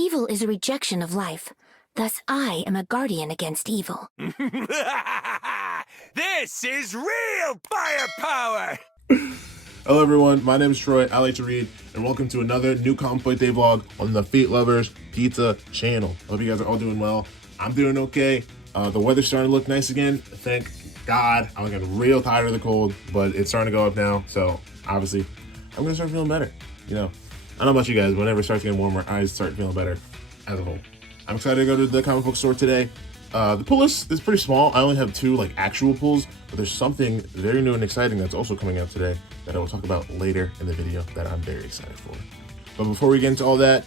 Evil is a rejection of life. Thus, I am a guardian against evil. This is real firepower! Hello everyone, my name is Troy, I like to read, and welcome to another new Comic Book Day vlog on the Feet Lovers Pizza channel. I hope you guys are all doing well. I'm doing okay. The weather's starting to look nice again, thank God. I'm getting real tired of the cold, but it's starting to go up now, so obviously I'm gonna start feeling better. You know, I don't know about you guys, whenever it starts getting warmer, I start feeling better as a whole. I'm excited to go to the comic book store today. The pull list is pretty small. I only have 2 actual pulls, but there's something very new and exciting that's also coming out today that I will talk about later in the video that I'm very excited for. But before we get into all that,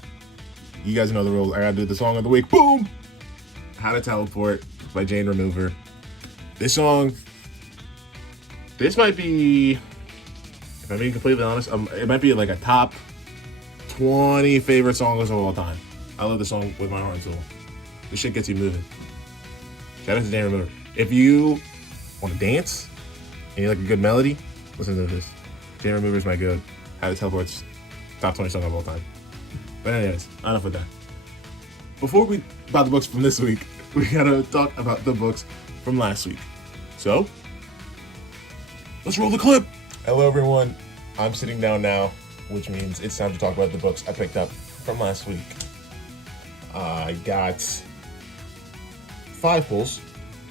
you guys know the rules. I gotta do the song of the week. Boom! How to Teleport by Jane Remover. This song, this might be, if I'm being completely honest, it might be like a top 20 favorite songs of all time. I love this song with my heart and soul. This shit gets you moving. Shout out to Jane Remover. If you want to dance and you like a good melody, listen to this. Jane Remover is my goat. How to Teleport's top 20 song of all time. But anyways, enough with that. Before we about the books from this week, we gotta talk about the books from last week. So, let's roll the clip. Hello everyone, I'm sitting down now, which means it's time to talk about the books I picked up from last week. I got 5 pulls,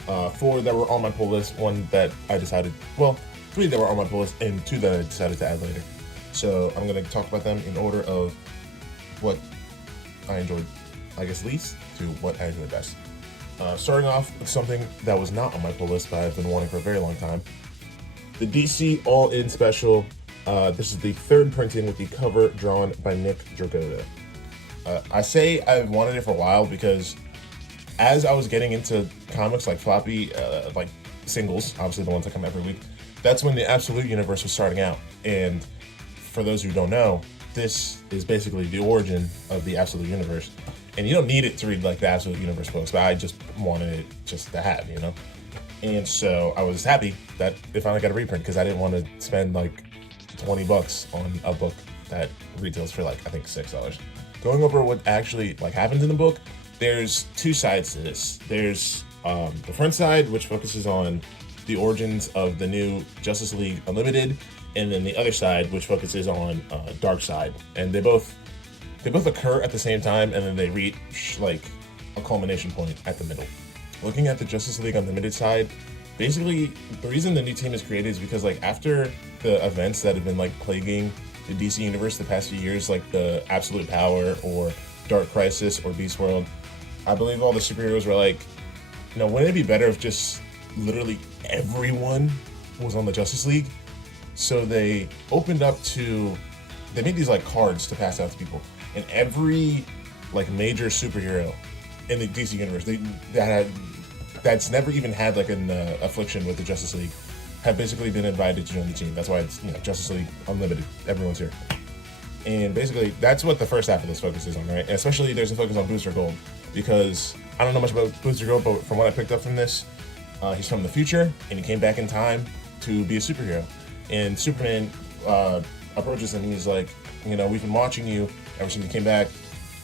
4 that were on my pull list, 1 that I decided, well, 3 that were on my pull list, and 2 that I decided to add later. So I'm going to talk about them in order of what I enjoyed, I guess, least to what I enjoyed best. Starting off with something that was not on my pull list, but I've been wanting for a very long time. The DC All-In Special. This is the 3rd printing with the cover drawn by Nick Dragotta. I say I've wanted it for a while because as I was getting into comics like floppy, like singles, obviously the ones that come every week, that's when the Absolute Universe was starting out. And for those who don't know, this is basically the origin of the Absolute Universe. And you don't need it to read like the Absolute Universe books, but I just wanted it just to have, you know? And so I was happy that it finally got a reprint because I didn't want to spend like $20 on a book that retails for like, I think $6. Going over what actually happens in the book, there's 2 sides to this. There's the front side, which focuses on the origins of the new Justice League Unlimited, and then the other side, which focuses on Darkseid. And they both occur at the same time, and then they reach like a culmination point at the middle. Looking at the Justice League Unlimited side, basically the reason the new team is created is because after the events that have been plaguing the DC universe the past few years, like the Absolute Power or Dark Crisis or Beast World, I believe all the superheroes were like, wouldn't it be better if just literally everyone was on the Justice League? So they opened up they made these cards to pass out to people, and every major superhero in the DC universe that's never even had an affliction with the Justice League have basically been invited to join the team. That's why it's Justice League Unlimited. Everyone's here. And basically, that's what the first half of this focuses on, right? And especially there's a focus on Booster Gold, because I don't know much about Booster Gold, but from what I picked up from this, he's from the future, and he came back in time to be a superhero. And Superman approaches him, and he's like, we've been watching you ever since you came back.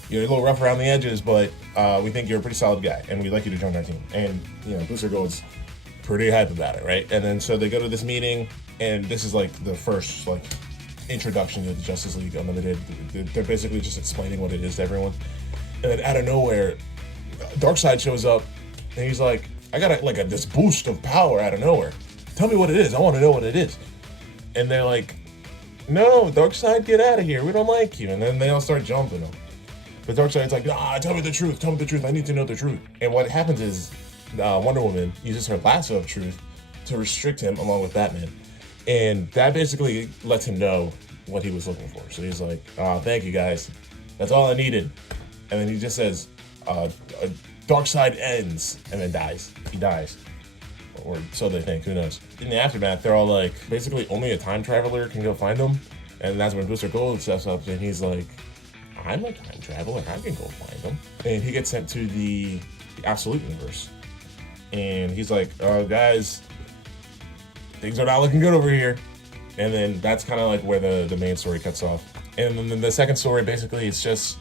You're a little rough around the edges, but we think you're a pretty solid guy, and we'd like you to join our team. And, Booster Gold's pretty hype about it, right? And then so they go to this meeting, and this is the first introduction to the Justice League Unlimited. They're basically just explaining what it is to everyone. And then out of nowhere, Darkseid shows up, and he's like, I got this boost of power out of nowhere. Tell me what it is. I want to know what it is. And they're like, no, Darkseid, get out of here. We don't like you. And then they all start jumping him. But Darkseid's like, tell me the truth. Tell me the truth. I need to know the truth. And what happens is Wonder Woman uses her lasso of truth to restrict him along with Batman. And that basically lets him know what he was looking for. So he's like, thank you guys. That's all I needed. And then he just says, Darkseid ends, and then dies. He dies. Or so they think, who knows. In the aftermath, they're all like, basically only a time traveler can go find him. And that's when Booster Gold steps up, and he's like, I'm a time traveler, I can go find him. And he gets sent to the Absolute Universe. And he's like, guys, things are not looking good over here. And then that's kind of where the main story cuts off. And then the second story, basically, it's just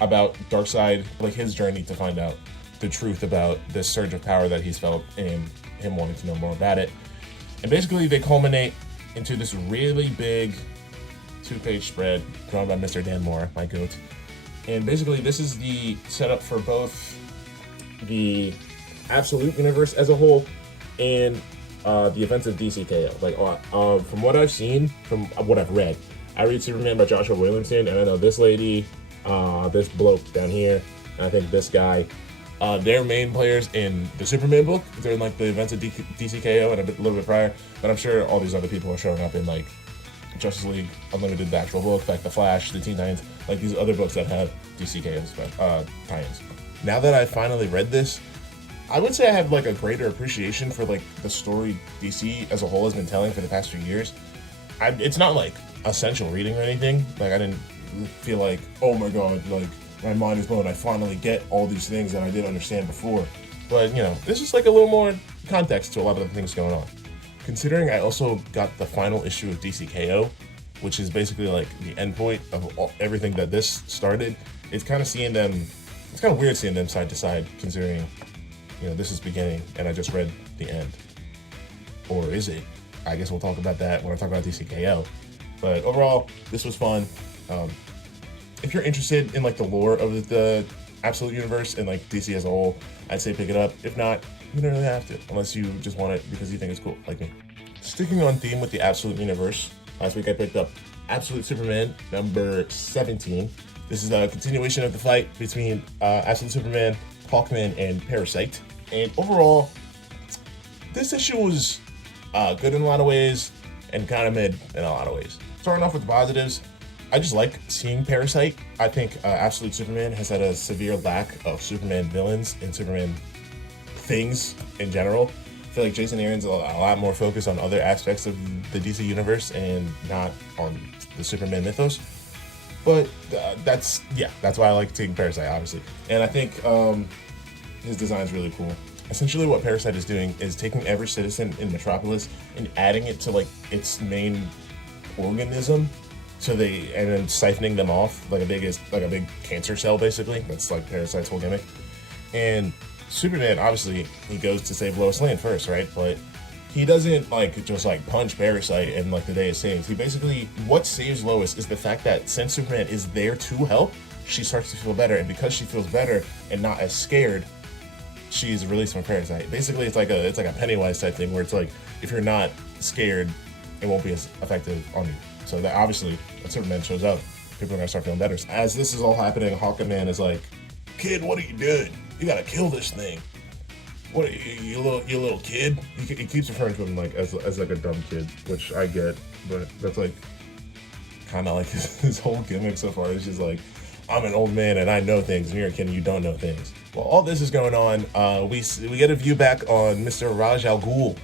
about Darkseid, like his journey to find out the truth about this surge of power that he's felt and him wanting to know more about it. And basically they culminate into this really big 2-page spread drawn by Mr. Dan Mora, my goat. And basically this is the setup for both the Absolute universe as a whole and the events of DCKO. Like from what I've seen, from what I've read, I read Superman by Joshua Williamson, and I know this lady, this bloke down here, and I think this guy, they're main players in the Superman book during like the events of DCKO and a little bit prior. But I'm sure all these other people are showing up in like Justice League Unlimited, the actual book, like the Flash, the Teen Titans, like these other books that have DCKO tie-ins. Now that I finally read this, I would say I have like a greater appreciation for like the story DC as a whole has been telling for the past few years. It's not like essential reading or anything. Like I didn't feel like, oh my god, like my mind is blown. I finally get all these things that I didn't understand before. But you know, this is like a little more context to a lot of the things going on. Considering I also got the final issue of DCKO, which is basically like the endpoint of everything that this started, it's kind of seeing them. It's kind of weird seeing them side to side, considering, you know, this is beginning and I just read the end. Or is it? I guess we'll talk about that when I talk about DCKO. But overall, this was fun. If you're interested in like the lore of the Absolute universe and like DC as a whole, I'd say pick it up. If not, you don't really have to, unless you just want it because you think it's cool, like me. Sticking on theme with the Absolute universe, last week I picked up Absolute Superman number 17. This is a continuation of the fight between Absolute Superman, Hawkman, and Parasite. And overall, this issue was good in a lot of ways and kind of mid in a lot of ways. Starting off with the positives, I just like seeing Parasite. I think Absolute Superman has had a severe lack of Superman villains and Superman things in general. I feel like Jason Aaron's a lot more focused on other aspects of the DC universe and not on the Superman mythos. But that's why I like taking Parasite, obviously. And I think his design's really cool. Essentially what Parasite is doing is taking every citizen in Metropolis and adding it to like its main organism, and then siphoning them off like a big cancer cell, basically. That's like Parasite's whole gimmick. And Superman, obviously, he goes to save Lois Lane first, right? But he doesn't like just like punch Parasite and like the day is saved. He basically, what saves Lois is the fact that since Superman is there to help, she starts to feel better, and because she feels better and not as scared, she's released from Parasite. Basically, it's like a Pennywise type thing where it's like if you're not scared, it won't be as effective on you. So that obviously, when Superman shows up, people are gonna start feeling better. As this is all happening, Hawkman is like, "Kid, what are you doing? You gotta kill this thing. What are you little kid?" He keeps referring to him like as like a dumb kid, which I get, but that's like kind of like his whole gimmick so far. It's just like, I'm an old man and I know things, and you're a kid and you don't know things. Well, all this is going on. We get a view back on Mr. Raj Al Ghul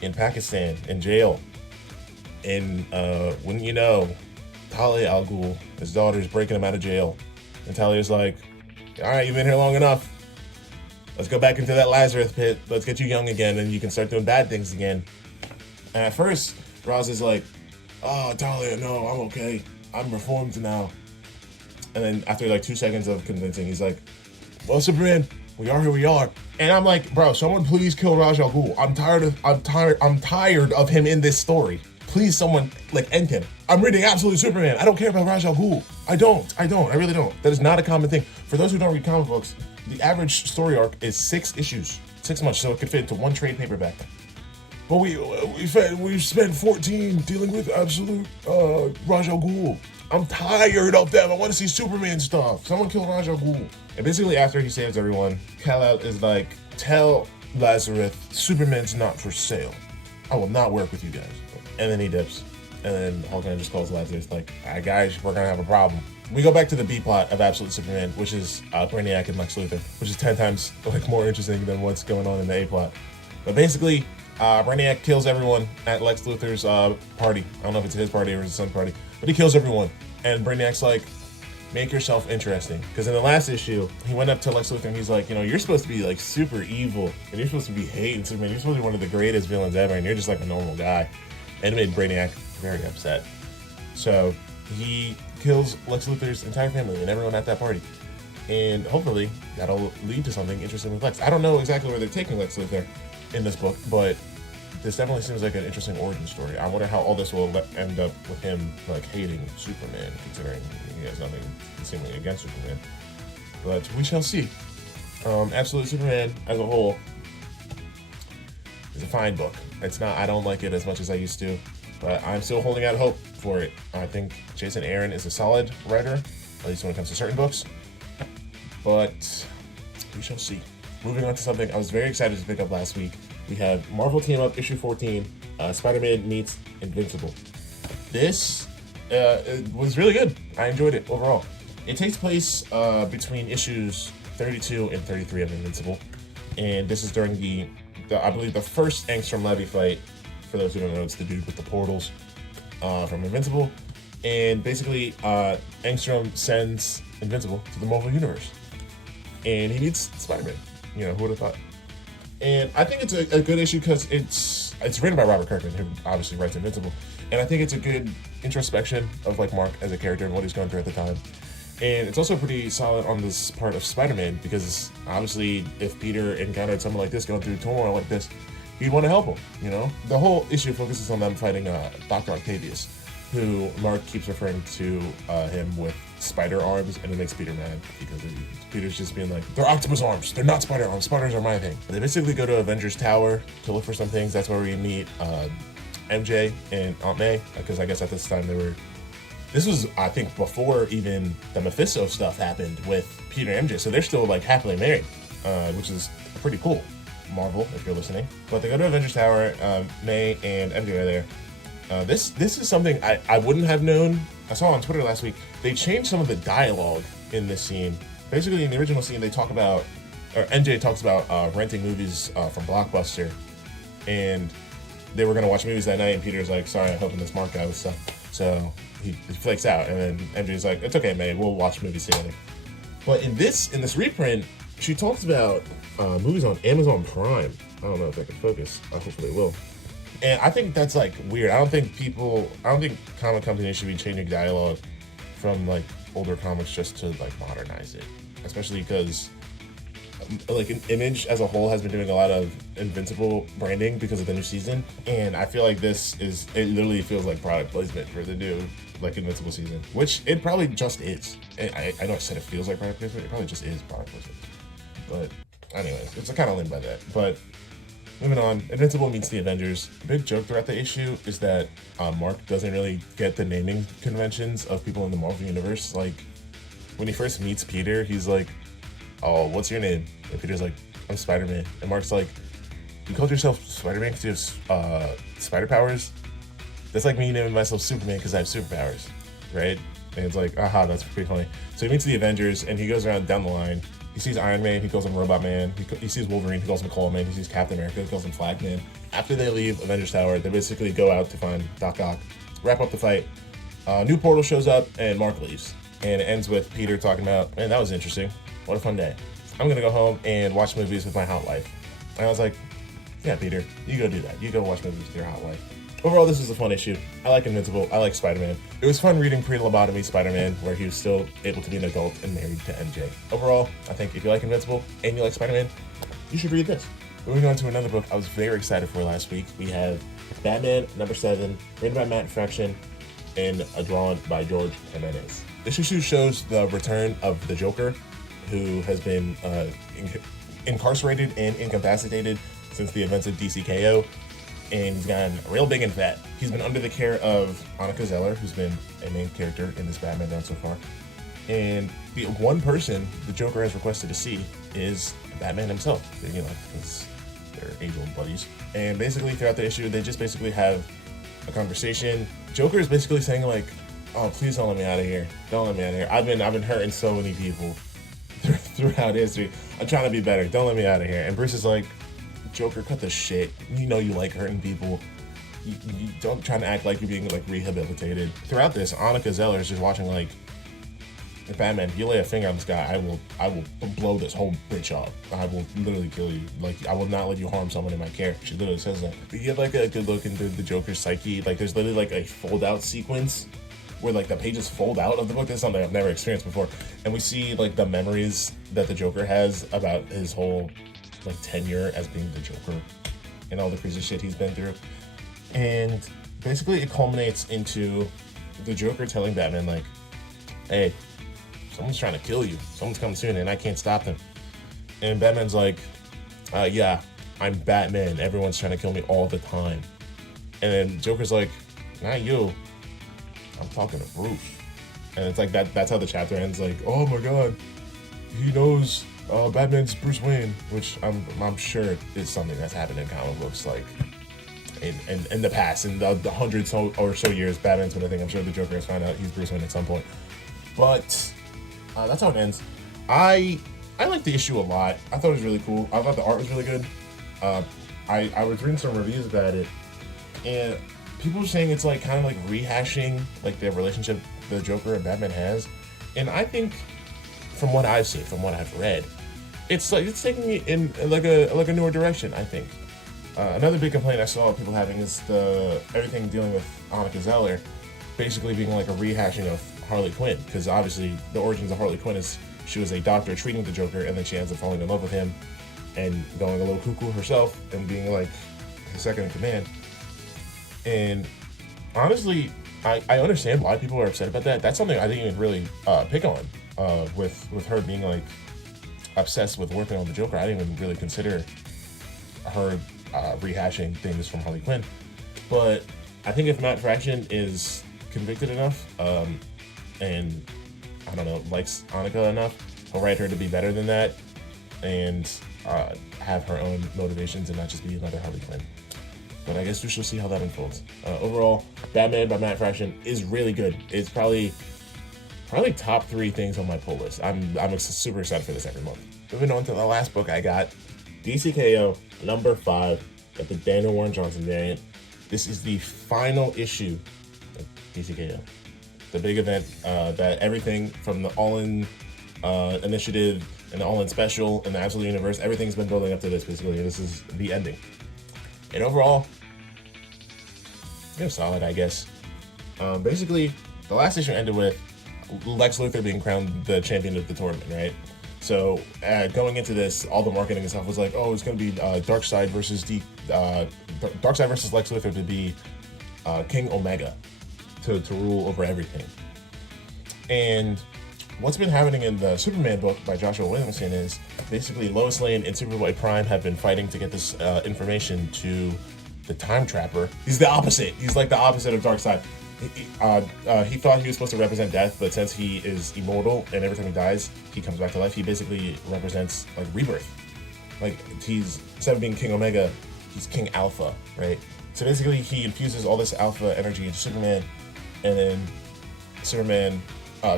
in Pakistan in jail. And wouldn't you know, Talia Al Ghul, his daughter's breaking him out of jail, and Talia's like, "All right, you've been here long enough. Let's go back into that Lazarus pit. Let's get you young again, and you can start doing bad things again." And at first, Roz is like, "Oh, Talia, no, I'm okay. I'm reformed now." And then after like 2 seconds of convincing, he's like, "Well, Superman, we are who we are." And I'm like, "Bro, someone please kill Raj Al Ghul. I'm tired of him in this story. Please, someone like end him. I'm reading Absolute Superman. I don't care about Raj Al Ghul. I really don't. That is not a common thing. For those who don't read comic books, the average story arc is 6 issues, 6 months, so it could fit into one trade paperback. But we spent 14 dealing with Absolute Raj Al Ghul. I'm tired of them. I want to see Superman stuff. Someone kill Raj Al Ghul." And basically after he saves everyone, Kal-El is like, "Tell Lazarus Superman's not for sale. I will not work with you guys." And then he dips. And then Hawkman just calls Lazarus like, "All right, guys, we're gonna have a problem." We go back to the B plot of Absolute Superman, which is Brainiac and Lex Luthor, which is 10 times like more interesting than what's going on in the A plot. But basically, Brainiac kills everyone at Lex Luthor's party. I don't know if it's his party or his son's party, but he kills everyone. And Brainiac's like, "Make yourself interesting." Because in the last issue, he went up to Lex Luthor and he's like, "You're supposed to be like super evil, and you're supposed to be hating Superman. You're supposed to be one of the greatest villains ever, and you're just like a normal guy." And it made Brainiac very upset. So he kills Lex Luthor's entire family and everyone at that party. and hopefully that'll lead to something interesting with Lex. I don't know exactly where they're taking Lex Luthor in this book, but this definitely seems like an interesting origin story. I wonder how all this will end up with him like hating Superman, considering he has nothing seemingly against Superman. But we shall see. Absolute Superman as a whole is a fine book. It's not. I don't like it as much as I used to, but I'm still holding out hope for it. I think Jason Aaron is a solid writer, at least when it comes to certain books. But we shall see. Moving on to something I was very excited to pick up last week. We have Marvel Team Up issue 14, Spider-Man meets Invincible. This it was really good. I enjoyed it overall. It takes place between issues 32 and 33 of Invincible, and this is during the I believe the first Angstrom Levy fight. For those who don't know, it's the dude with the portals from Invincible, and basically Angstrom sends Invincible to the Marvel Universe, and he meets Spider-Man. You know, who would have thought? And I think it's a good issue because it's written by Robert Kirkman, who obviously writes Invincible, and I think it's a good introspection of like Mark as a character and what he's going through at the time. And it's also pretty solid on this part of Spider-Man because obviously if Peter encountered someone like this going through turmoil like this, he'd want to help him, you know? The whole issue focuses on them fighting Dr. Octavius, who Mark keeps referring to him with spider arms, and it makes Peter mad because Peter's just being like, they're octopus arms, they're not spider arms, spiders are my thing. They basically go to Avengers Tower to look for some things. That's where we meet MJ and Aunt May, because I guess at this time this was, I think, before even the Mephisto stuff happened with Peter and MJ, so they're still like happily married, which is pretty cool. Marvel, if you're listening. But they go to Avengers Tower, May and MJ are there. This is something I wouldn't have known. I saw on Twitter last week, they changed some of the dialogue in this scene. Basically, in the original scene, they talk about, or MJ talks about renting movies from Blockbuster, and they were going to watch movies that night, and Peter's like, sorry, I'm helping this Mark guy with stuff. So he flakes out, and then MJ's like, it's okay, May, we'll watch movies together. But in this reprint, she talks about movies on Amazon Prime. I don't know if I can focus. Hopefully it will. And I think that's like weird. I don't think comic companies should be changing dialogue from like older comics just to like modernize it. Especially because like Image as a whole has been doing a lot of Invincible branding because of the new season. And I feel like it literally feels like product placement for the new like Invincible season, which it probably just is. I know I said it feels like product placement. It probably just is product placement. But anyways, it's kind of linked by that. But moving on, Invincible meets the Avengers. The big joke throughout the issue is that Mark doesn't really get the naming conventions of people in the Marvel Universe. Like, when he first meets Peter, he's like, oh, what's your name? And Peter's like, I'm Spider-Man. And Mark's like, you called yourself Spider-Man because you have spider powers? That's like me naming myself Superman because I have superpowers, right? And it's like, aha, that's pretty funny. So he meets the Avengers, and he goes around down the line. He sees Iron Man, he calls him Robot Man. He sees Wolverine, he calls him Coal Man. He sees Captain America, he calls him Flag Man. After they leave Avengers Tower, they basically go out to find Doc Ock, wrap up the fight. New portal shows up, and Mark leaves. And it ends with Peter talking about, man, that was interesting. What a fun day. I'm gonna go home and watch movies with my hot wife. And I was like, yeah, Peter, you go do that. You go watch movies with your hot wife. Overall, this is a fun issue. I like Invincible. I like Spider-Man. It was fun reading pre-lobotomy Spider-Man, where he was still able to be an adult and married to MJ. Overall, I think if you like Invincible and you like Spider-Man, you should read this. Moving on to another book I was very excited for last week. We have Batman #7, written by Matt Fraction and drawn by George Jimenez. This issue shows the return of the Joker, who has been incarcerated and incapacitated since the events of DCKO. And he's gotten real big and fat. He's been under the care of Annika Zeller, who's been a main character in this Batman run so far. And the one person the Joker has requested to see is Batman himself, you know, because they're age-old buddies. And basically throughout the issue, they just basically have a conversation. Joker is basically saying like, oh, please don't let me out of here. Don't let me out of here. I've been hurting so many people throughout history. I'm trying to be better. Don't let me out of here. And Bruce is like, Joker, cut the shit. You know you like hurting people. You don't try to act like you're being like rehabilitated. Throughout this, Annika Zeller is just watching like, Batman, if you lay a finger on this guy, I will blow this whole bitch up. I will literally kill you. Like, I will not let you harm someone in my care. She literally says that. But you get like a good look into the Joker's psyche. Like, there's literally like a fold out sequence where like the pages fold out of the book. This is something I've never experienced before, and we see like the memories that the Joker has about his whole like tenure as being the Joker and all the crazy shit he's been through. And basically it culminates into the Joker telling Batman like, hey, someone's trying to kill you, someone's coming soon and I can't stop them. And Batman's like, yeah, I'm Batman, everyone's trying to kill me all the time. And then Joker's like, not you, I'm talking to Bruce. And it's like that's how the chapter ends, like, oh my god, he knows Batman's Bruce Wayne, which I'm sure is something that's happened in comic books, like in the past, in the hundreds or so years Batman's been a thing. I'm sure the Joker has found out he's Bruce Wayne at some point. But that's how it ends. I liked the issue a lot. I thought it was really cool. I thought the art was really good. I was reading some reviews about it, and people were saying it's like kind of like rehashing like the relationship the Joker and Batman has. And I think, from what I've seen, from what I've read, it's like it's taking it in like a newer direction, I think. Another big complaint I saw people having is everything dealing with Annika Zeller basically being like a rehashing of Harley Quinn, because obviously the origins of Harley Quinn is she was a doctor treating the Joker, and then she ends up falling in love with him and going a little cuckoo herself and being like his second in command. And honestly, I understand why people are upset about that. That's something I didn't even really pick on with her being like obsessed with working on the Joker. I didn't even really consider her rehashing things from Harley Quinn. But I think if Matt Fraction is convicted enough and I don't know, likes Annika enough, he'll write her to be better than that and have her own motivations and not just be another Harley Quinn. But I guess we shall see how that unfolds. Overall, Batman by Matt Fraction is really good. It's probably top 3 things on my pull list. I'm super excited for this every month. Moving on to the last book I got, DCKO number 5, got the Daniel Warren Johnson variant. This is the final issue of DCKO, the big event that everything from the All-In initiative and the All-In special and the Absolute Universe, everything's been building up to this. Basically, this is the ending. And overall, solid, I guess. Basically, the last issue ended with Lex Luthor being crowned the champion of the tournament, right? So going into this, all the marketing and stuff was like, oh, it's going to be Darkseid versus Lex Luthor to be King Omega to rule over everything. And what's been happening in the Superman book by Joshua Williamson is basically Lois Lane and Superboy Prime have been fighting to get this information to the Time Trapper. He's the opposite. He's like the opposite of Darkseid. He thought he was supposed to represent death, but since he is immortal and every time he dies, he comes back to life, he basically represents like rebirth. Like he's, instead of being King Omega, he's King Alpha, right? So basically he infuses all this alpha energy into Superman, and then Superman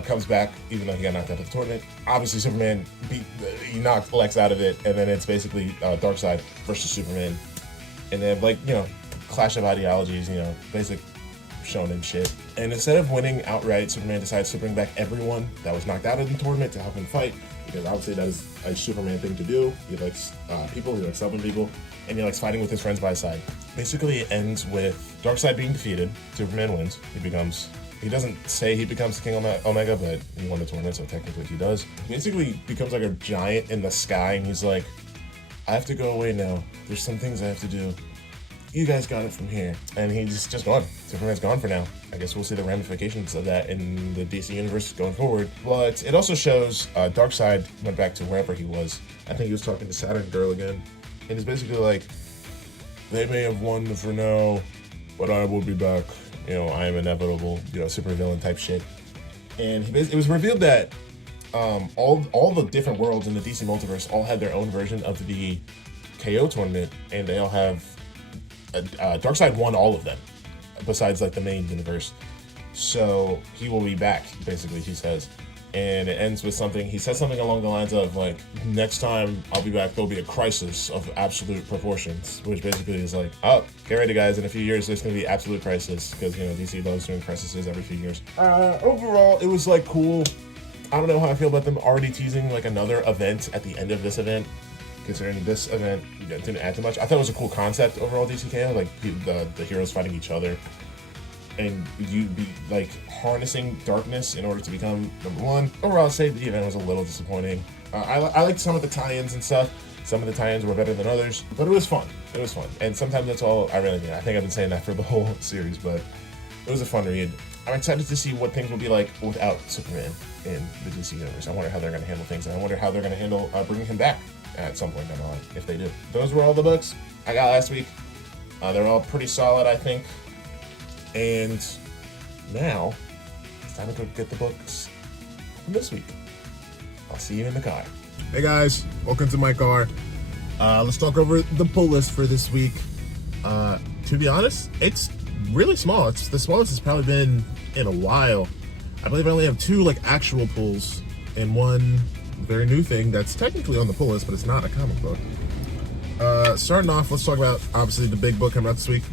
comes back even though he got knocked out of the tournament. Obviously Superman he knocked Lex out of it, and then it's basically Darkseid versus Superman. And they have like, clash of ideologies, basic shonen shit. And instead of winning outright, Superman decides to bring back everyone that was knocked out of the tournament to help him fight, because obviously that is a Superman thing to do. He likes people, he likes helping people, and he likes fighting with his friends by his side. Basically it ends with Darkseid being defeated, Superman wins, he doesn't say he becomes King Omega, but he won the tournament, so technically he does. He basically becomes like a giant in the sky, and he's like, I have to go away now. There's some things I have to do. You guys got it from here. And he's just gone. Superman's gone for now. I guess we'll see the ramifications of that in the DC universe going forward. But it also shows Darkseid went back to wherever he was. I think he was talking to Saturn Girl again. And it's basically like, they may have won for now, but I will be back. I am inevitable, super villain type shit. And it was revealed that all the different worlds in the DC multiverse all had their own version of the KO tournament, and they all have Darkseid won all of them besides like the main universe, so he will be back, basically, he says. And it ends with something, he says something along the lines of like, next time I'll be back, there'll be a crisis of absolute proportions, which basically is like, oh, get ready guys, in a few years there's gonna be absolute crisis, because DC loves doing crises every few years. Overall it was like cool. I don't know how I feel about them already teasing like another event at the end of this event, considering this event didn't add too much. I thought it was a cool concept overall, DCKO, like the heroes fighting each other. and you'd be like harnessing darkness in order to become number one. Overall, I'd say the event was a little disappointing. I liked some of the tie-ins and stuff. Some of the tie-ins were better than others, but it was fun. It was fun, and sometimes that's all I really need. I think I've been saying that for the whole series, but it was a fun read. I'm excited to see what things will be like without Superman in the DC universe. I wonder how they're going to handle things, and I wonder how they're going to handle bringing him back at some point down the line, if they do. Those were all the books I got last week. They're all pretty solid, I think. And now, it's time to go get the books from this week. I'll see you in the car. Hey guys, welcome to my car. Let's talk over the pull list for this week. To be honest, it's really small. It's the smallest it's probably been in a while. I believe I only have 2 like actual pulls and 1 very new thing that's technically on the pull list, but it's not a comic book. Starting off, let's talk about obviously the big book coming out this week,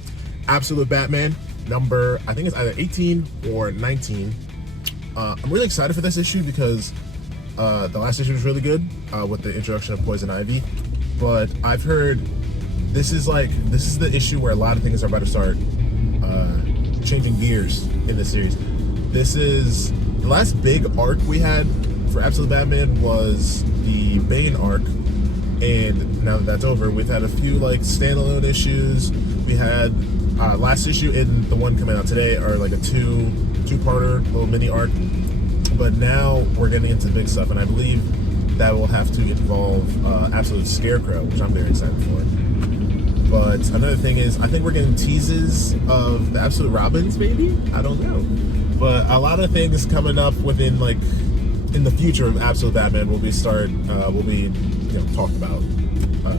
Absolute Batman, number, I think it's either 18 or 19. I'm really excited for this issue because the last issue was really good with the introduction of Poison Ivy, but I've heard this is the issue where a lot of things are about to start changing gears in the series. This is the last big arc we had for Absolute Batman was the Bane arc, and now that that's over, we've had a few like standalone issues. We had last issue and the one coming out today are like a two-parter little mini arc, but now we're getting into the big stuff, and I believe that will have to involve Absolute Scarecrow, which I'm very excited for. But another thing is, I think we're getting teases of the Absolute Robins, maybe? I don't know. But a lot of things coming up within, like, in the future of Absolute Batman will be talked about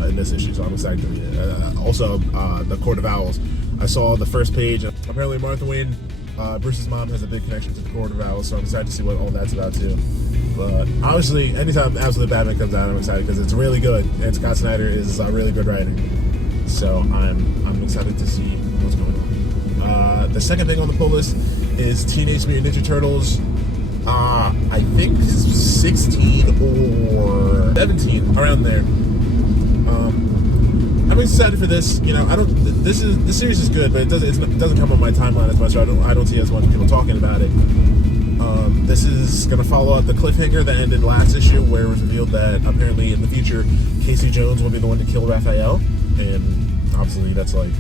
in this issue, so I'm excited to read it. Also, the Court of Owls. I saw the first page. Apparently Martha Wayne, Bruce's mom, has a big connection to the Court of Owls, so I'm excited to see what all that's about, too. But honestly, anytime Absolute Batman comes out, I'm excited because it's really good, and Scott Snyder is a really good writer. So I'm excited to see what's going on. The second thing on the pull list is Teenage Mutant Ninja Turtles. I think 16 or 17, around there. I'm excited for this. You know, this series is good, but it doesn't come on my timeline as much. So I don't see as much people talking about it. This is going to follow up the cliffhanger that ended last issue, where it was revealed that apparently in the future, Casey Jones will be the one to kill Raphael. And obviously that's like,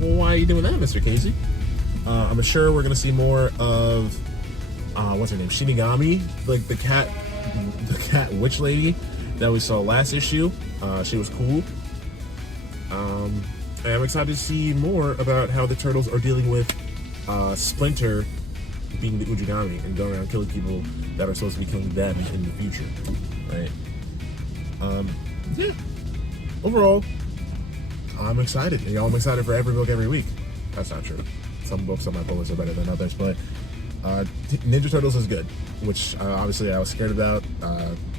well, why are you doing that, Mr. Casey? I'm sure we're going to see more of, what's her name? Shinigami, like the cat witch lady that we saw last issue. She was cool. And I'm excited to see more about how the Turtles are dealing with Splinter being the Ujigami and going around killing people that are supposed to be killing them in the future, right? Yeah. Overall, I'm excited. You know, I'm excited for every book every week. That's not true. Some books on my pull list are better than others, but Ninja Turtles is good, which obviously I was scared about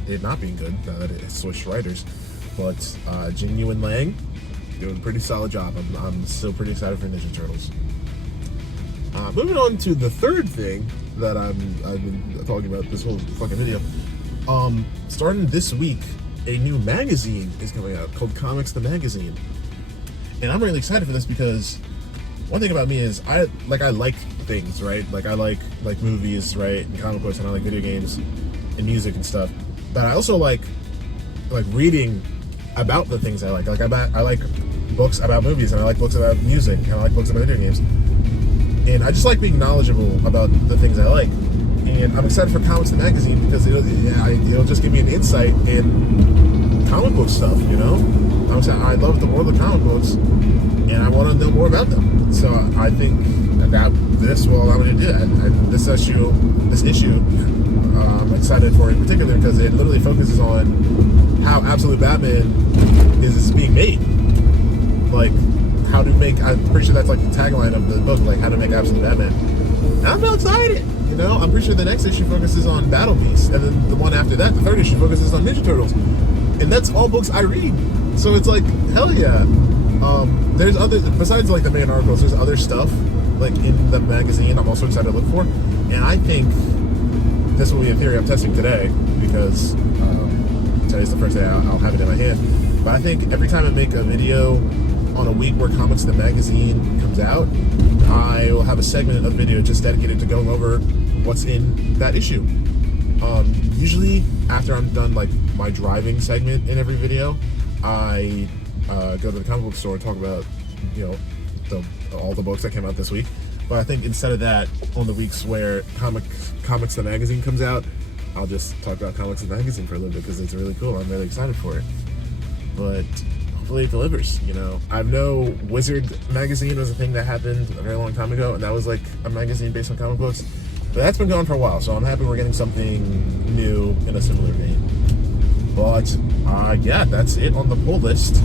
it not being good now that it switched writers. But Jin Yu and Lang doing a pretty solid job. I'm still pretty excited for Ninja Turtles. Moving on to the third thing that I've been talking about this whole fucking video. Starting this week, a new magazine is coming out called Comics the Magazine. And I'm really excited for this because one thing about me is I like things, right? Like I like movies, right? And comic books, and I like video games and music and stuff. But I also like reading about the things I like. Like I like books about movies, and I like books about music, and I like books about video games. And I just like being knowledgeable about the things I like. And I'm excited for Comics the Magazine because it'll just give me an insight in comic book stuff, you know? I love the world of comic books, and I want to know more about them. So I think that this will allow me to do that. This issue, I'm excited for in particular because it literally focuses on how Absolute Batman is being made. Like, how to make, I'm pretty sure that's like the tagline of the book, like how to make Absolute Batman. And I'm excited, you know? I'm pretty sure the next issue focuses on Battle Beast, and then the one after that, the third issue, focuses on Ninja Turtles. And that's all books I read. So it's like, hell yeah. There's other, besides like the main articles, there's other stuff like in the magazine I'm also excited to look for. And I think this will be a theory I'm testing today because today's the first day I'll have it in my hand. But I think every time I make a video on a week where Comics the Magazine comes out, I will have a segment of video just dedicated to going over what's in that issue. Usually after I'm done like my driving segment in every video, I go to the comic book store and talk about, you know, all the books that came out this week. But I think instead of that, on the weeks where Comics the Magazine comes out, I'll just talk about Comics the Magazine for a little bit because it's really cool. I'm really excited for it. But hopefully it delivers, you know. I know Wizard Magazine was a thing that happened a very long time ago, and that was like a magazine based on comic books. But that's been going for a while, so I'm happy we're getting something new in a similar vein. But yeah, that's it on the pull list.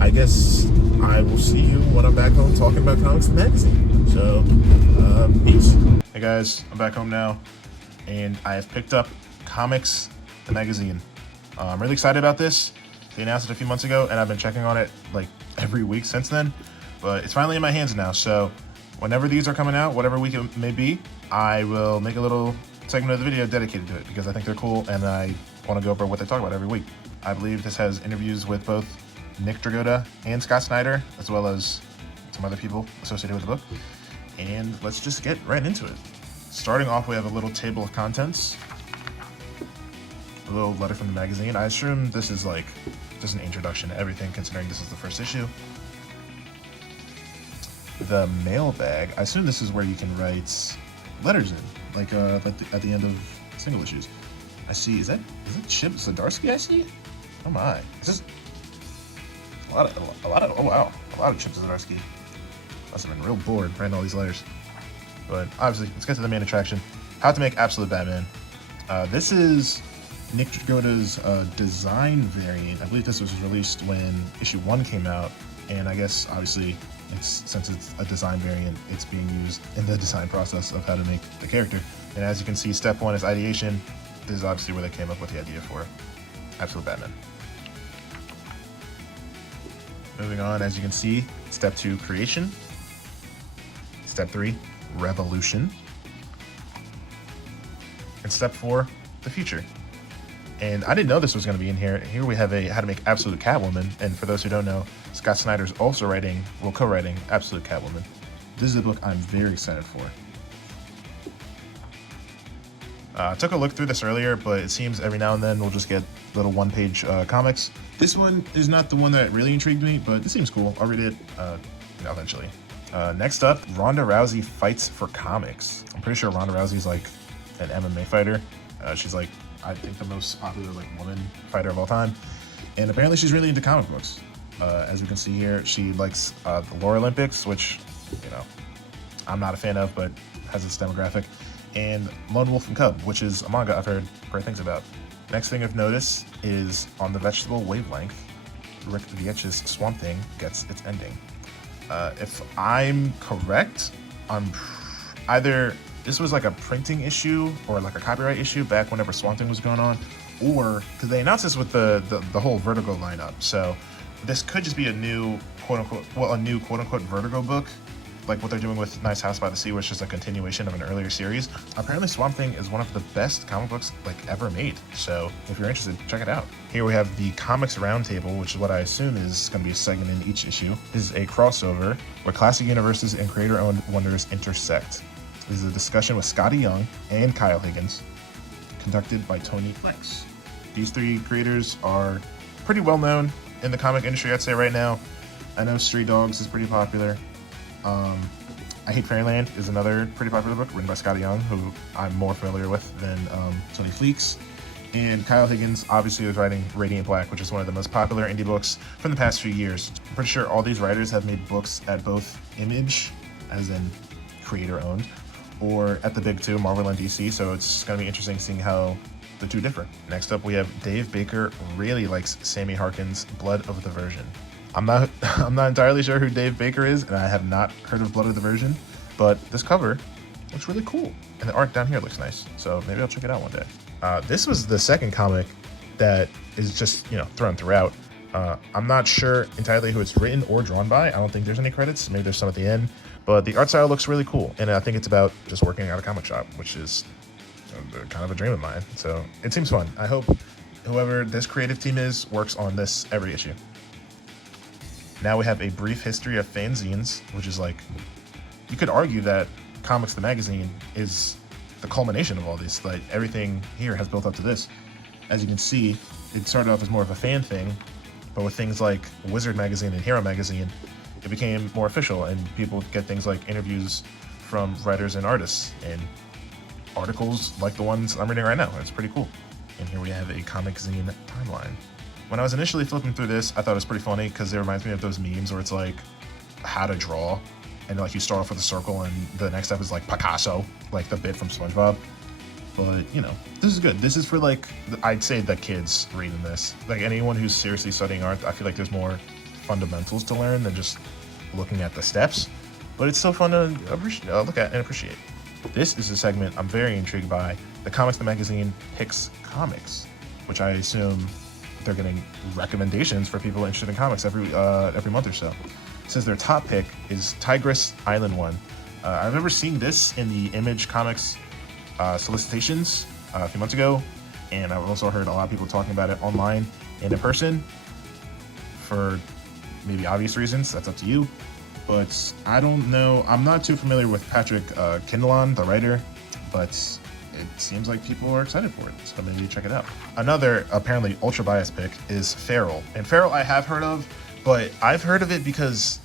I guess I will see you when I'm back home talking about Comics the Magazine. So, peace. Hey guys, I'm back home now, and I have picked up Comics the Magazine. I'm really excited about this. They announced it a few months ago, and I've been checking on it like every week since then. But it's finally in my hands now, so whenever these are coming out, whatever week it may be, I will make a little segment of the video dedicated to it because I think they're cool, and I want to go over what they talk about every week. I believe this has interviews with both Nick Dragotta and Scott Snyder, as well as some other people associated with the book. And let's just get right into it. Starting off, we have a little table of contents. A little letter from the magazine. I assume this is like just an introduction to everything, considering this is the first issue. The mailbag. I assume this is where you can write letters in, like at the end of single issues. I see. Is it Chip Zdarsky? I see. Oh my! Is this a lot of oh wow, a lot of Chip Zdarsky. Must have been real bored writing all these letters. But obviously, let's get to the main attraction. How to make Absolute Batman. This is Nick Dragotta's design variant. I believe this was released when issue 1 came out, and I guess obviously since it's a design variant, it's being used in the design process of how to make the character. And as you can see, step 1 is ideation. This is obviously where they came up with the idea for Absolute Batman. Moving on, as you can see, step 2, creation. Step 3, revolution. And step 4, the future. And I didn't know this was going to be in here. Here we have a How to Make Absolute Catwoman. And for those who don't know, Scott Snyder's also co-writing Absolute Catwoman. This is a book I'm very excited for. I took a look through this earlier, but it seems every now and then we'll just get little one-page comics. This one is not the one that really intrigued me, but it seems cool. I'll read it eventually. Next up, Ronda Rousey fights for comics. I'm pretty sure Ronda Rousey's like an MMA fighter. She's like, I think, the most popular like woman fighter of all time, and apparently she's really into comic books. As we can see here, she likes the Lore Olympics, which, you know, I'm not a fan of, but has its demographic, and Lone Wolf and Cub, which is a manga I've heard great things about. Next thing of notice is On the Vegetable Wavelength, Rick Veitch's Swamp Thing gets its ending. If I'm correct, either this was like a printing issue or like a copyright issue back whenever Swamp Thing was going on, or because they announced this with the whole Vertigo lineup. So this could just be a new quote-unquote Vertigo book, like what they're doing with Nice House by the Sea, which is a continuation of an earlier series. Apparently Swamp Thing is one of the best comic books like ever made, so if you're interested, check it out. Here we have the Comics Roundtable, which is what I assume is going to be a segment in each issue. This is a crossover where classic universes and creator-owned wonders intersect. This is a discussion with Scotty Young and Kyle Higgins, conducted by Tony Flex. These 3 creators are pretty well known in the comic industry, I'd say right now. I know Stray Dogs is pretty popular. I Hate Fairyland is another pretty popular book written by Scotty Young, who I'm more familiar with than Tony Fleeks. And Kyle Higgins obviously was writing Radiant Black, which is one of the most popular indie books from the past few years. I'm pretty sure all these writers have made books at both Image, as in creator-owned, or at the big 2, Marvel and DC, so it's going to be interesting seeing how the 2 differ. Next up, we have Dave Baker really likes Sammy Harkin's Blood of the Virgin. I'm not entirely sure who Dave Baker is, and I have not heard of Blood of the Virgin, but this cover looks really cool, and the art down here looks nice, so maybe I'll check it out one day. This was the second comic that is just, you know, thrown throughout. I'm not sure entirely who it's written or drawn by. I don't think there's any credits. Maybe there's some at the end, but the art style looks really cool, and I think it's about just working at a comic shop, which is kind of a dream of mine, so it seems fun. I hope whoever this creative team is works on this every issue. Now we have a brief history of fanzines, which is like, you could argue that Comics the Magazine is the culmination of all this. Like everything here has built up to this. As you can see, it started off as more of a fan thing, but with things like Wizard Magazine and Hero Magazine, it became more official, and people get things like interviews from writers and artists and articles like the ones I'm reading right now. It's pretty cool. And here we have a Comic Zine timeline. When I was initially flipping through this, I thought it was pretty funny because it reminds me of those memes where it's like how to draw, and like you start off with a circle and the next step is like Picasso, like the bit from SpongeBob. But you know, this is good. This is for like, I'd say the kids reading this. Like anyone who's seriously studying art, I feel like there's more fundamentals to learn than just looking at the steps. But it's still fun to look at and appreciate. This is a segment I'm very intrigued by. The Comics the Magazine picks comics, which I assume they're getting recommendations for people interested in comics every month or so. It says their top pick is Tigress Island 1. I remember seeing this in the Image Comics solicitations a few months ago, and I've also heard a lot of people talking about it online and in person for maybe obvious reasons. That's up to you. But I don't know. I'm not too familiar with Patrick Kindlon, the writer, but it seems like people are excited for it, so maybe check it out. Another apparently ultra biased pick is Feral. And Feral I have heard of, but I've heard of it because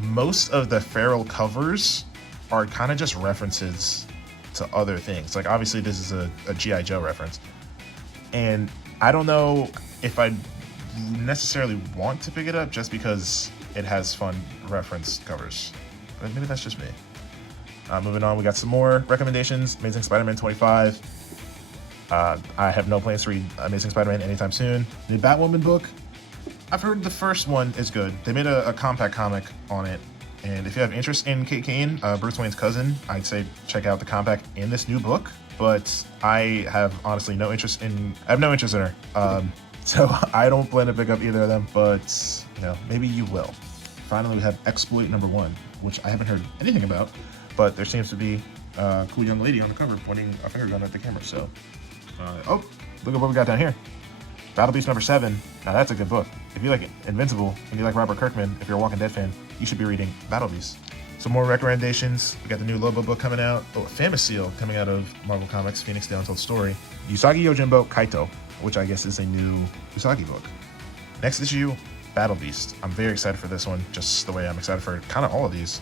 most of the Feral covers are kind of just references to other things. Like obviously this is a G.I. Joe reference. And I don't know if I necessarily want to pick it up just because it has fun reference covers. But maybe that's just me. Moving on, we got some more recommendations. Amazing Spider-Man 25. I have no plans to read Amazing Spider-Man anytime soon. The Batwoman book, I've heard the first one is good. They made a compact comic on it. And if you have interest in Kate Kane, Bruce Wayne's cousin, I'd say check out the compact in this new book. But I have honestly no interest in her. So I don't plan to pick up either of them, but you know, maybe you will. Finally, we have Exploit #1, which I haven't heard anything about, but there seems to be a cool young lady on the cover pointing a finger gun at the camera. So, oh, look at what we got down here. Battle Beast #7. Now that's a good book. If you like Invincible and you like Robert Kirkman, if you're a Walking Dead fan, you should be reading Battle Beast. Some more recommendations. We got the new Lobo book coming out. Oh, Famicile coming out of Marvel Comics, Phoenix the Untold Story. Usagi Yojimbo Kaito, which I guess is a new Usagi book. Next issue, Battle Beast. I'm very excited for this one, just the way I'm excited for kind of all of these.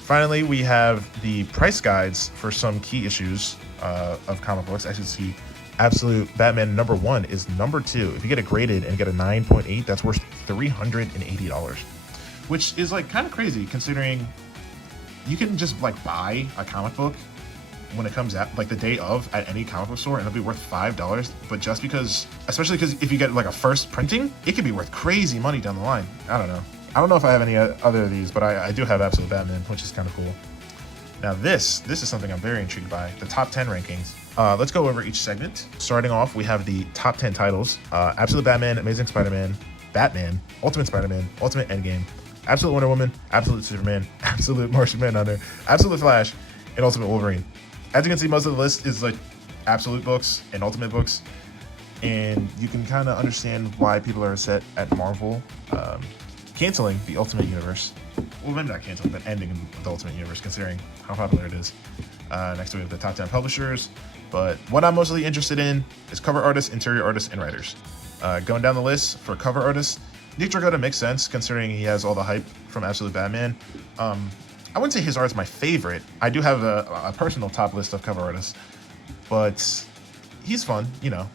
Finally, we have the price guides for some key issues of comic books. As you see, Absolute Batman #1 is #2. If you get it graded and get a 9.8, that's worth $380, which is like kind of crazy considering you can just like buy a comic book when it comes out, like the day of, at any comic book store, and it'll be worth $5. But just because, especially because if you get like a first printing, it could be worth crazy money down the line. I don't know. I don't know if I have any other of these, but I do have Absolute Batman, which is kind of cool. Now this is something I'm very intrigued by, the top 10 rankings. Let's go over each segment. Starting off, we have the top 10 titles. Absolute Batman, Amazing Spider-Man, Batman, Ultimate Spider-Man, Ultimate Endgame, Absolute Wonder Woman, Absolute Superman, Absolute Martian Manhunter, Absolute Flash, and Ultimate Wolverine. As you can see, most of the list is like Absolute books and Ultimate books, and you can kind of understand why people are upset at Marvel canceling the Ultimate Universe. Well, maybe not canceling, but ending the Ultimate Universe, considering how popular it is. Next we have the top 10 publishers, but what I'm mostly interested in is cover artists, interior artists, and writers. Going down the list, for cover artists, Nick Dragotta makes sense considering he has all the hype from Absolute Batman. I wouldn't say his art's my favorite. I do have a personal top list of cover artists, but he's fun, you know.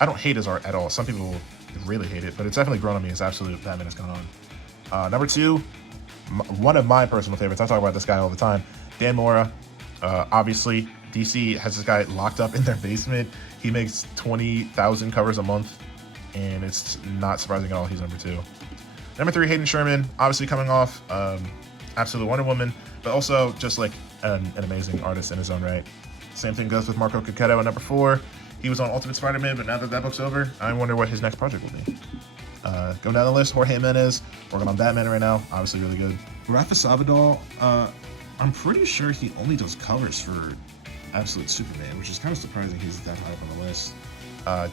I don't hate his art at all. Some people really hate it, but it's definitely grown on me as Absolute Batman has gone on. Number 2, one of my personal favorites, I talk about this guy all the time, Dan Mora. Obviously, DC has this guy locked up in their basement. He makes 20,000 covers a month, and it's not surprising at all he's number 2. Number 3, Hayden Sherman, obviously coming off Absolute Wonder Woman, but also just like an amazing artist in his own right. Same thing goes with Marco Cacchetto at number 4. He was on Ultimate Spider-Man, but now that book's over, I wonder what his next project will be. Going down the list, Jorge Jimenez, working on Batman right now, obviously really good. Rafa Sabadell, I'm pretty sure he only does covers for Absolute Superman, which is kind of surprising he's that high up on the list.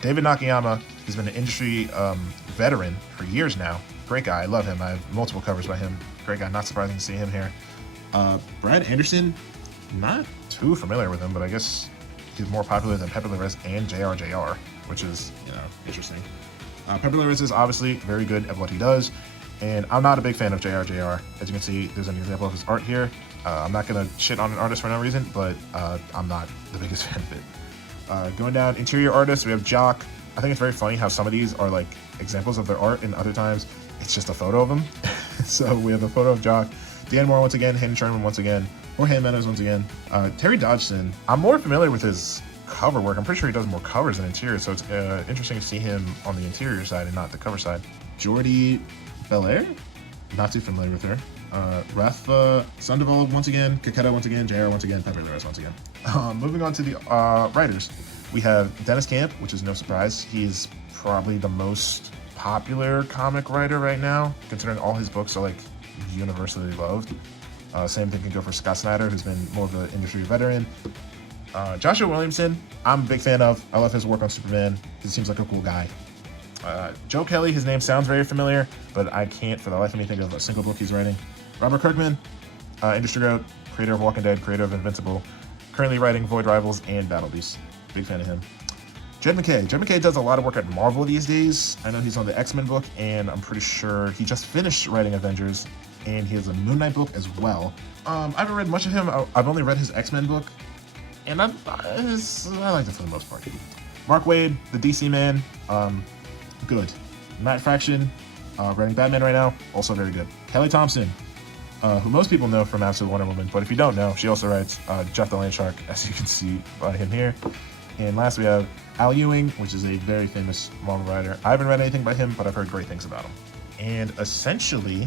David Nakayama, he's been an industry veteran for years now. Great guy. I love him. I have multiple covers by him. Great guy. Not surprising to see him here. Brad Anderson, not too familiar with him, but I guess he's more popular than Pepe Larraz and JRJR, which is, interesting. Pepe Larraz is obviously very good at what he does, and I'm not a big fan of JRJR. As you can see, there's an example of his art here. I'm not going to shit on an artist for no reason, but I'm not the biggest fan of it. Going down interior artists, we have Jock. I think it's very funny how some of these are like examples of their art, and other times it's just a photo of them. So we have a photo of Jock. Dan Moore once again, Hayden Sherman once again, Jorge Jimenez once again. Terry Dodgson, I'm more familiar with his cover work. I'm pretty sure he does more covers than interior, so it's interesting to see him on the interior side and not the cover side. Jordi Belair, not too familiar with her. Rafa Sandoval once again, Kaketa once again, JR once again, Pepe Larraz once again. Moving on to the writers, we have Dennis Camp, which is no surprise. He's probably the most popular comic writer right now, considering all his books are like universally loved. Same thing can go for Scott Snyder, who's been more of an industry veteran. Joshua Williamson, I'm a big fan of. I love his work on Superman. He seems like a cool guy. Joe Kelly, his name sounds very familiar, but I can't for the life of me think of a single book he's writing. Robert Kirkman, industry goat, creator of Walking Dead, creator of Invincible, currently writing Void Rivals and Battle Beast. Big fan of him. Jed McKay. Jed McKay does a lot of work at Marvel these days. I know he's on the X-Men book, and I'm pretty sure he just finished writing Avengers, and he has a Moon Knight book as well. I haven't read much of him. I've only read his X-Men book, and I liked it for the most part. Mark Waid, the DC man, good. Matt Fraction, writing Batman right now, also very good. Kelly Thompson, who most people know from Absolute Wonder Woman, but if you don't know, she also writes Jeff the Land Shark, as you can see by him here. And last we have Al Ewing, which is a very famous Marvel writer. I haven't read anything by him, but I've heard great things about him. And essentially,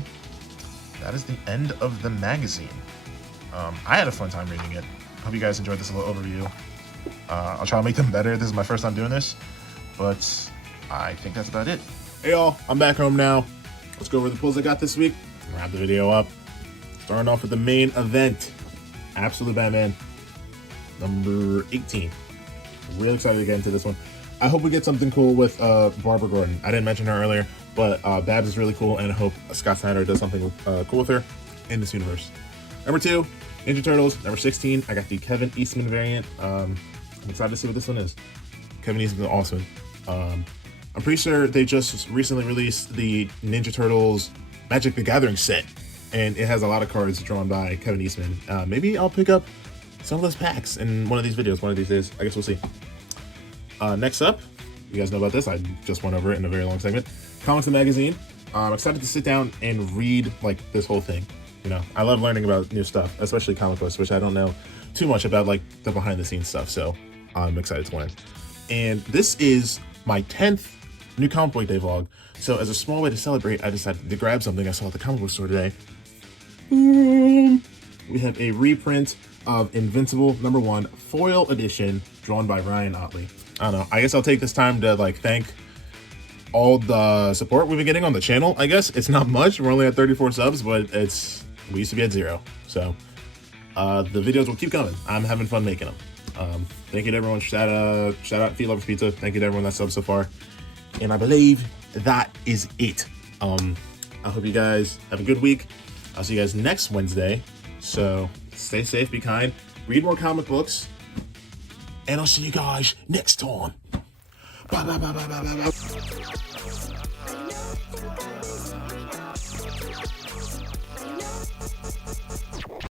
that is the end of the magazine. I had a fun time reading it. Hope you guys enjoyed this little overview. I'll try to make them better. This is my first time doing this, but I think that's about it. Hey y'all, I'm back home now. Let's go over the pulls I got this week. Wrap the video up. Starting off with the main event, Absolute Batman, number 18. Really excited to get into this one. I hope we get something cool with Barbara Gordon. I didn't mention her earlier, but Babs is really cool, and I hope Scott Snyder does something cool with her in this universe. Number 2, Ninja Turtles. Number 16, I got the Kevin Eastman variant. I'm excited to see what this one is. Kevin Eastman, awesome. I'm pretty sure they just recently released the Ninja Turtles Magic the Gathering set, and it has a lot of cards drawn by Kevin Eastman. Maybe I'll pick up some of those packs in one of these videos one of these days. I guess we'll see. Next up, you guys know about this. I just went over it in a very long segment. Comics and Magazine. I'm excited to sit down and read like this whole thing. I love learning about new stuff, especially comic books, which I don't know too much about, like the behind the scenes stuff. So I'm excited to learn. And this is my 10th new Comic Book Day vlog. So as a small way to celebrate, I decided to grab something I saw at the comic book store today. We have a reprint of Invincible #1 foil edition drawn by Ryan Otley. I don't know. I guess I'll take this time to thank all the support we've been getting on the channel. I guess it's not much. We're only at 34 subs, but we used to be at 0. So the videos will keep coming. I'm having fun making them. Thank you to everyone. Shout out Feet Lovers Pizza. Thank you to everyone that subbed so far. And I believe that is it. I hope you guys have a good week. I'll see you guys next Wednesday. So stay safe, be kind, read more comic books, and I'll see you guys next time. Bye, bye, bye, bye, bye, bye, bye.